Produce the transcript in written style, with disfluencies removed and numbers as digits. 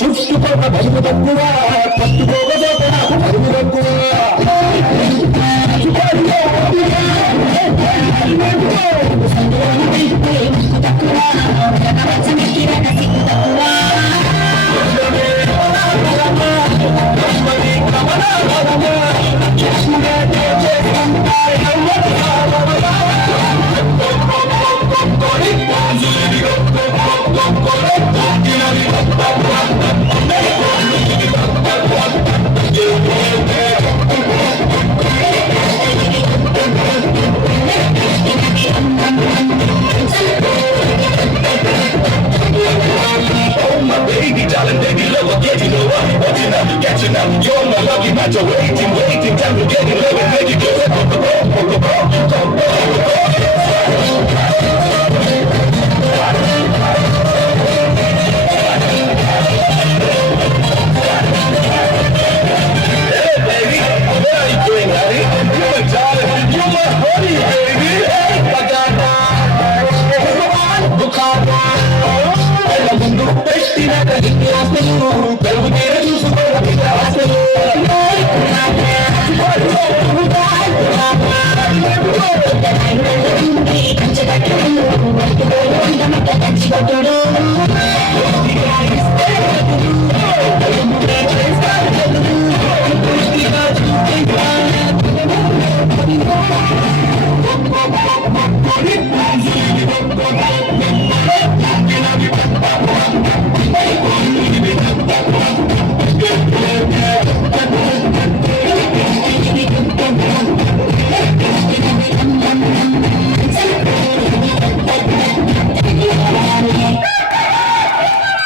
చుట్టుకొక బరువు తక్కువ పట్టుకోకపోతే నాకు బరువు తక్కువ Catching up, you're my lucky match. Waiting, time to get in love and make it go. Hey baby, what are you doing, honey? You're my darling, you're my honey, baby. Hey, bagana, bukana, I love you, besti na kahit aslo, pero kaya justo ko na aslo. Thank you.